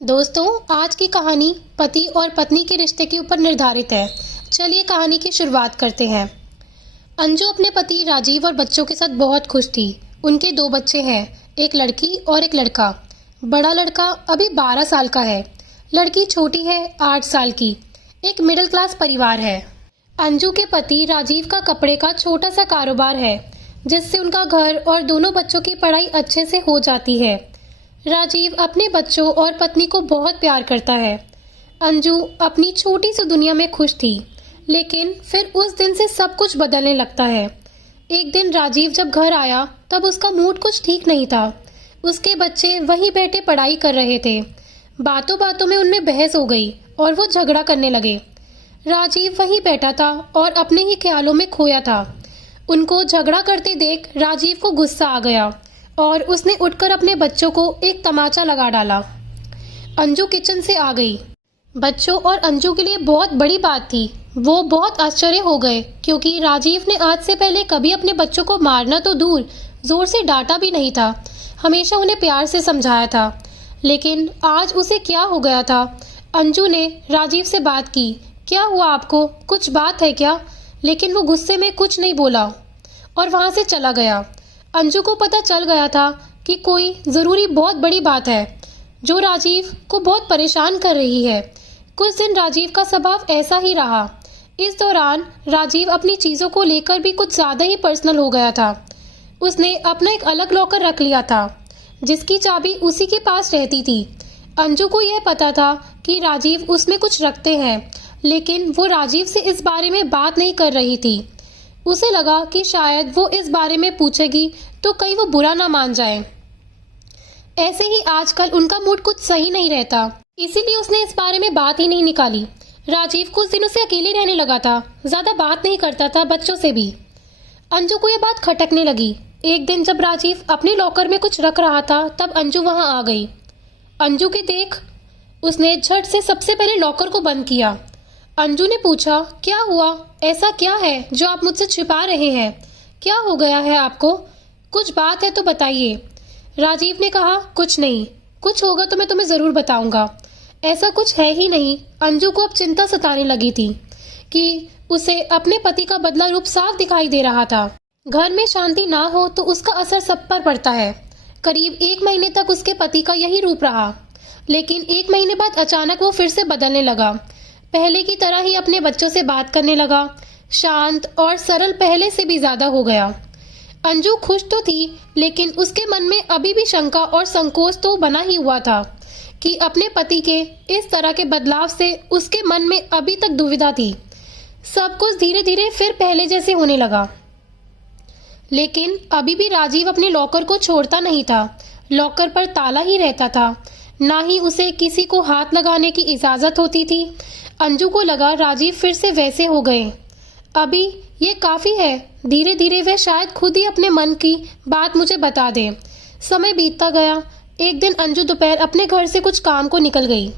दोस्तों, आज की कहानी पति और पत्नी के रिश्ते के ऊपर निर्धारित है। चलिए कहानी की शुरुआत करते हैं। अंजू अपने पति राजीव और बच्चों के साथ बहुत खुश थी। उनके 2 बच्चे हैं, एक लड़की और एक लड़का। बड़ा लड़का अभी 12 साल का है, लड़की छोटी है 8 साल की। एक मिडिल क्लास परिवार है। अंजू के पति राजीव का कपड़े का छोटा सा कारोबार है, जिससे उनका घर और दोनों बच्चों की पढ़ाई अच्छे से हो जाती है। राजीव अपने बच्चों और पत्नी को बहुत प्यार करता है। अंजू अपनी छोटी सी दुनिया में खुश थी, लेकिन फिर उस दिन से सब कुछ बदलने लगता है। एक दिन राजीव जब घर आया तब उसका मूड कुछ ठीक नहीं था। उसके बच्चे वहीं बैठे पढ़ाई कर रहे थे। बातों बातों में उनमें बहस हो गई और वो झगड़ा करने लगे। राजीव वहीं बैठा था और अपने ही ख्यालों में खोया था। उनको झगड़ा करते देख राजीव को गुस्सा आ गया और उसने उठकर अपने बच्चों को एक तमाचा लगा डाला। अंजू किचन से आ गई। बच्चों और अंजू के लिए बहुत बड़ी बात थी। वो बहुत आश्चर्य हो गए, क्योंकि राजीव ने आज से पहले कभी अपने बच्चों को मारना तो दूर, जोर से डांटा भी नहीं था। हमेशा उन्हें प्यार से समझाया था, लेकिन आज उसे क्या हो गया था। अंजू ने राजीव से बात की, क्या हुआ आपको, कुछ बात है क्या? लेकिन वो गुस्से में कुछ नहीं बोला और वहां से चला गया। अंजू को पता चल गया था कि कोई ज़रूरी बहुत बड़ी बात है जो राजीव को बहुत परेशान कर रही है। कुछ दिन राजीव का स्वभाव ऐसा ही रहा। इस दौरान राजीव अपनी चीज़ों को लेकर भी कुछ ज़्यादा ही पर्सनल हो गया था। उसने अपना एक अलग लॉकर रख लिया था, जिसकी चाबी उसी के पास रहती थी। अंजू को यह पता था कि राजीव उसमें कुछ रखते हैं, लेकिन वो राजीव से इस बारे में बात नहीं कर रही थी। उसे लगा कि शायद वो इस बारे में पूछेगी तो कहीं वो बुरा ना मान जाए। ऐसे ही आजकल उनका मूड कुछ सही नहीं रहता, इसीलिए उसने इस बारे में बात ही नहीं निकाली। राजीव कुछ दिनों से अकेले रहने लगा था, ज्यादा बात नहीं करता था बच्चों से भी। अंजू को यह बात खटकने लगी। एक दिन जब राजीव अपने लॉकर में कुछ रख रहा था, तब अंजू वहां आ गई। अंजू के देख उसने झट से सबसे पहले लॉकर को बंद किया। अंजू ने पूछा, क्या हुआ, ऐसा क्या है जो आप मुझसे छिपा रहे हैं? क्या हो गया है आपको? कुछ बात है तो बताइए। राजीव ने कहा, कुछ नहीं, कुछ होगा तो मैं तुम्हें जरूर बताऊंगा। ऐसा कुछ है ही नहीं। अंजू को अब चिंता सताने लगी थी कि उसे अपने पति का बदला रूप साफ दिखाई दे रहा था। घर में शांति ना हो तो उसका असर सब पर पड़ता है। करीब 1 महीने तक उसके पति का यही रूप रहा, लेकिन 1 महीने बाद अचानक वो फिर से बदलने लगा। पहले की तरह ही अपने बच्चों से बात करने लगा, शांत और सरल पहले से भी ज्यादा हो गया। अंजू खुश तो थी, लेकिन उसके मन में अभी भी शंका और संकोच तो बना ही हुआ था कि अपने पति के इस तरह के बदलाव से उसके मन में अभी तक दुविधा थी। सब कुछ धीरे धीरे फिर पहले जैसे होने लगा, लेकिन अभी भी राजीव अपने लॉकर को छोड़ता नहीं था। लॉकर पर ताला ही रहता था, ना ही उसे किसी को हाथ लगाने की इजाजत होती थी। अंजू को लगा राजीव फिर से वैसे हो गए। अभी ये काफी है, धीरे धीरे वह शायद खुद ही अपने मन की बात मुझे बता दे। समय बीतता गया। एक दिन अंजू दोपहर अपने घर से कुछ काम को निकल गई।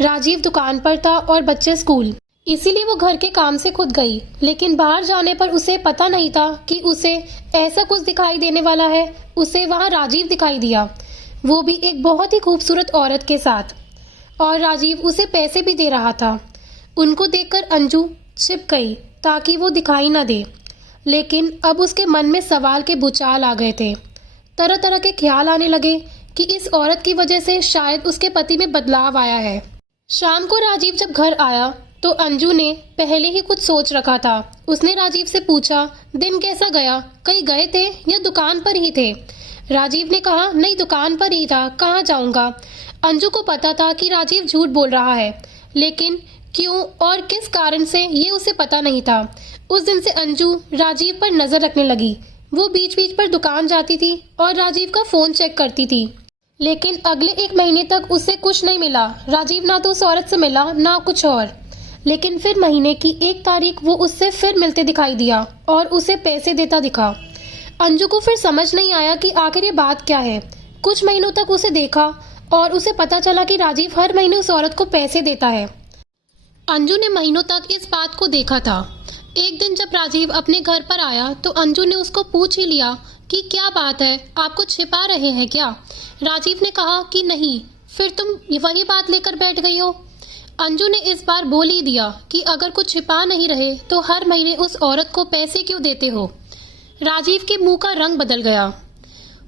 राजीव दुकान पर था और बच्चे स्कूल, इसीलिए वो घर के काम से खुद गई। लेकिन बाहर जाने पर उसे पता नहीं था कि उसे ऐसा कुछ दिखाई देने वाला है। उसे वहां राजीव दिखाई दिया, वो भी एक बहुत ही खूबसूरत औरत के साथ, और राजीव उसे पैसे भी दे रहा था। उनको देखकर अंजू छिप गई ताकि वो दिखाई ना दे, लेकिन अब उसके मन में सवाल के भूचाल आ गए थे। तरह तरह के ख्याल आने लगे कि इस औरत की वजह से शायद उसके पति में बदलाव आया है। शाम को राजीव जब घर आया तो अंजू ने पहले ही कुछ सोच रखा था। उसने राजीव से पूछा, दिन कैसा गया, कहीं गए थे या दुकान पर ही थे? राजीव ने कहा, नहीं, दुकान पर ही था, कहाँ जाऊंगा। अंजू को पता था कि राजीव झूठ बोल रहा है, लेकिन क्यों और किस कारण से ये उसे पता नहीं था। उस दिन से अंजू राजीव पर नजर रखने लगी। वो बीच बीच पर दुकान जाती थी और राजीव का फोन चेक करती थी, लेकिन अगले 1 महीने तक उसे कुछ नहीं मिला। राजीव ना तो उस औरत से मिला, ना कुछ और। लेकिन फिर महीने की 1 तारीख वो उससे फिर मिलते दिखाई दिया और उसे पैसे देता दिखा। अंजू को फिर समझ नहीं आया कि आखिर ये बात क्या है। कुछ महीनों तक उसे देखा और उसे पता चला कि राजीव हर महीने उस औरत को पैसे देता है। अंजू ने महीनों तक इस बात को देखा था। एक दिन जब राजीव अपने घर पर आया तो अंजू ने उसको पूछ ही लिया कि क्या बात है, आपको छिपा रहे हैं क्या? राजीव ने कहा कि नहीं, फिर तुम वही बात लेकर बैठ गई हो। अंजू ने इस बार बोल ही दिया कि अगर कुछ छिपा नहीं रहे तो हर महीने उस औरत को पैसे क्यों देते हो। राजीव के मुंह का रंग बदल गया,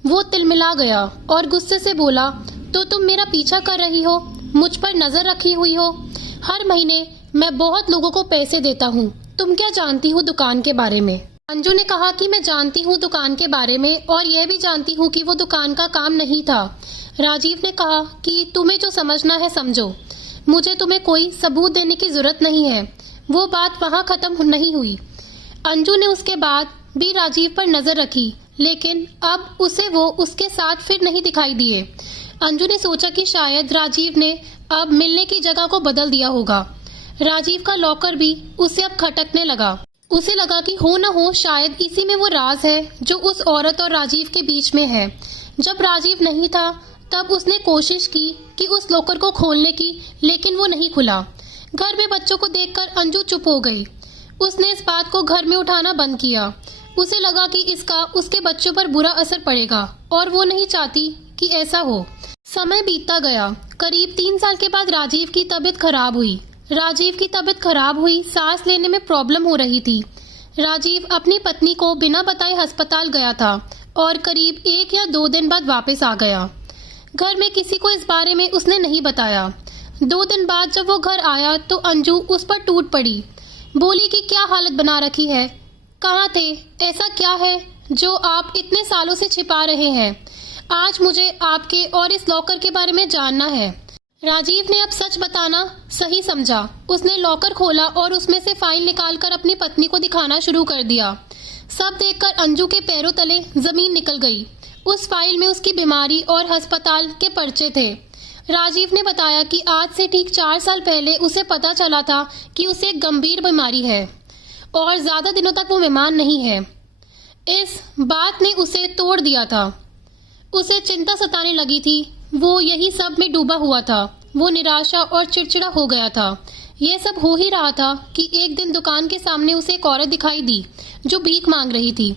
वो तिलमिला गया और गुस्से से बोला, तो तुम मेरा पीछा कर रही हो, मुझ पर नजर रखी हुई हो। हर महीने मैं बहुत लोगों को पैसे देता हूँ, तुम क्या जानती हो दुकान के बारे में। अंजू ने कहा कि मैं जानती हूँ दुकान के बारे में और यह भी जानती हूँ कि वो दुकान का काम नहीं था। राजीव ने कहा कि तुम्हें जो समझना है समझो, मुझे तुम्हें कोई सबूत देने की जरूरत नहीं है। वो बात वहाँ खत्म नहीं हुई। अंजू ने उसके बाद भी राजीव पर नजर रखी, लेकिन अब उसे वो उसके साथ फिर नहीं दिखाई दिए। अंजू ने सोचा कि शायद राजीव ने अब मिलने की जगह को बदल दिया होगा। राजीव का लॉकर भी उसे अब खटकने लगा। उसे लगा कि हो न हो शायद इसी में वो राज है जो उस औरत और राजीव के बीच में है। जब राजीव नहीं था तब उसने कोशिश की कि उस लॉकर को खोलने की, लेकिन वो नहीं खुला। घर में बच्चों को देखकर अंजू चुप हो गई। उसने इस बात को घर में उठाना बंद किया। उसे लगा कि इसका उसके बच्चों पर बुरा असर पड़ेगा और वो नहीं चाहती कि ऐसा हो। समय बीतता गया। करीब 3 साल के बाद राजीव की तबीयत खराब हुई। सांस लेने में प्रॉब्लम हो रही थी। राजीव अपनी पत्नी को बिना बताए अस्पताल गया था और करीब 1 या 2 दिन बाद वापस आ गया। घर में किसी को इस बारे में उसने नहीं बताया। 2 दिन बाद जब वो घर आया तो अंजू उस पर टूट पड़ी। बोली कि क्या हालत बना रखी है, कहाँ थे, ऐसा क्या है जो आप इतने सालों से छिपा रहे हैं। आज मुझे आपके और इस लॉकर के बारे में जानना है। राजीव ने अब सच बताना सही समझा। उसने लॉकर खोला और उसमें से फाइल निकालकर अपनी पत्नी को दिखाना शुरू कर दिया। सब देखकर अंजू के पैरों तले जमीन निकल गई। उस फाइल में उसकी बीमारी और अस्पताल के पर्चे थे। राजीव ने बताया कि आज से ठीक 4 साल पहले उसे पता चला था कि उसे एक गंभीर बीमारी है और ज्यादा दिनों तक वो बीमार नहीं है। इस बात ने उसे तोड़ दिया था। उसे चिंता सताने लगी थी। वो यही सब में डूबा हुआ था। वो निराशा और चिड़चिड़ा हो गया था। यह सब हो ही रहा था कि एक दिन दुकान के सामने उसे एक औरत दिखाई दी जो भीख मांग रही थी।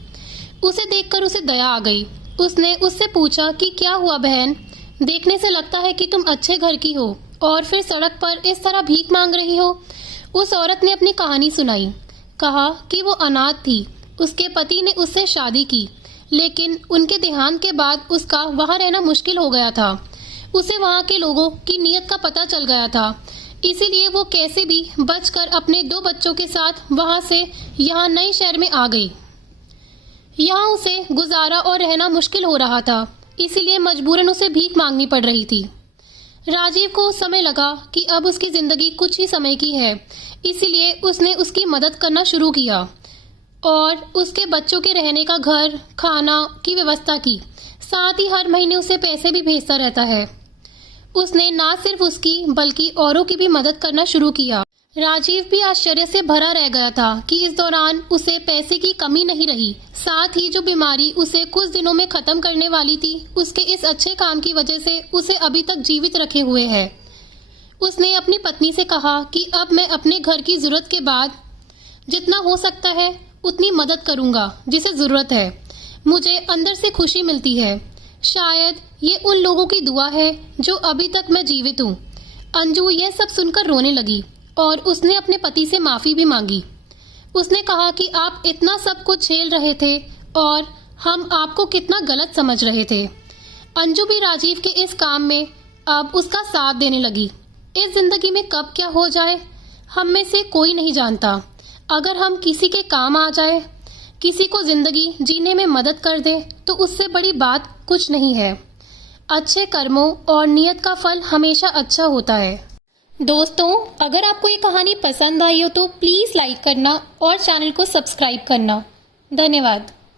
उसे देखकर उसे दया आ गई। उसने उससे पूछा कि क्या हुआ बहन, देखने से लगता है कि तुम अच्छे घर की हो और फिर सड़क पर इस तरह भीख मांग रही हो। उस औरत ने अपनी कहानी सुनाई। कहा कि वो अनाथ थी। उसके पति ने उससे शादी की, लेकिन उनके देहांत के बाद उसका वहाँ रहना मुश्किल हो गया था। उसे वहाँ के लोगों की नीयत का पता चल गया था, इसीलिए वो कैसे भी बचकर अपने 2 बच्चों के साथ वहाँ से यहाँ नए शहर में आ गई। यहाँ उसे गुजारा और रहना मुश्किल हो रहा था, इसीलिए मजबूरन उसे भीख मांगनी पड़ रही थी। राजीव को उस समय लगा कि अब उसकी जिंदगी कुछ ही समय की है, इसीलिए उसने उसकी मदद करना शुरू किया और उसके बच्चों के रहने का घर, खाना की व्यवस्था की। साथ ही हर महीने उसे पैसे भी भेजता रहता है। उसने ना सिर्फ उसकी बल्कि औरों की भी मदद करना शुरू किया। राजीव भी आश्चर्य से भरा रह गया था कि इस दौरान उसे पैसे की कमी नहीं रही। साथ ही जो बीमारी उसे कुछ दिनों में खत्म करने वाली थी, उसके इस अच्छे काम की वजह से उसे अभी तक जीवित रखे हुए है। उसने अपनी पत्नी से कहा कि अब मैं अपने घर की जरूरत के बाद जितना हो सकता है उतनी मदद करूंगा जिसे जरूरत है। मुझे अंदर से खुशी मिलती है। शायद ये उन लोगों की दुआ है जो अभी तक मैं जीवित हूँ। अंजू यह सब सुनकर रोने लगी और उसने अपने पति से माफी भी मांगी। उसने कहा कि आप इतना सब कुछ झेल रहे थे और हम आपको कितना गलत समझ रहे थे। अंजू भी राजीव के इस काम में अब उसका साथ देने लगी। इस जिंदगी में कब क्या हो जाए हम में से कोई नहीं जानता। अगर हम किसी के काम आ जाए, किसी को जिंदगी जीने में मदद कर दे, तो उससे बड़ी बात कुछ नहीं है। अच्छे कर्मों और नियत का फल हमेशा अच्छा होता है। दोस्तों, अगर आपको ये कहानी पसंद आई हो तो प्लीज़ लाइक करना और चैनल को सब्सक्राइब करना। धन्यवाद।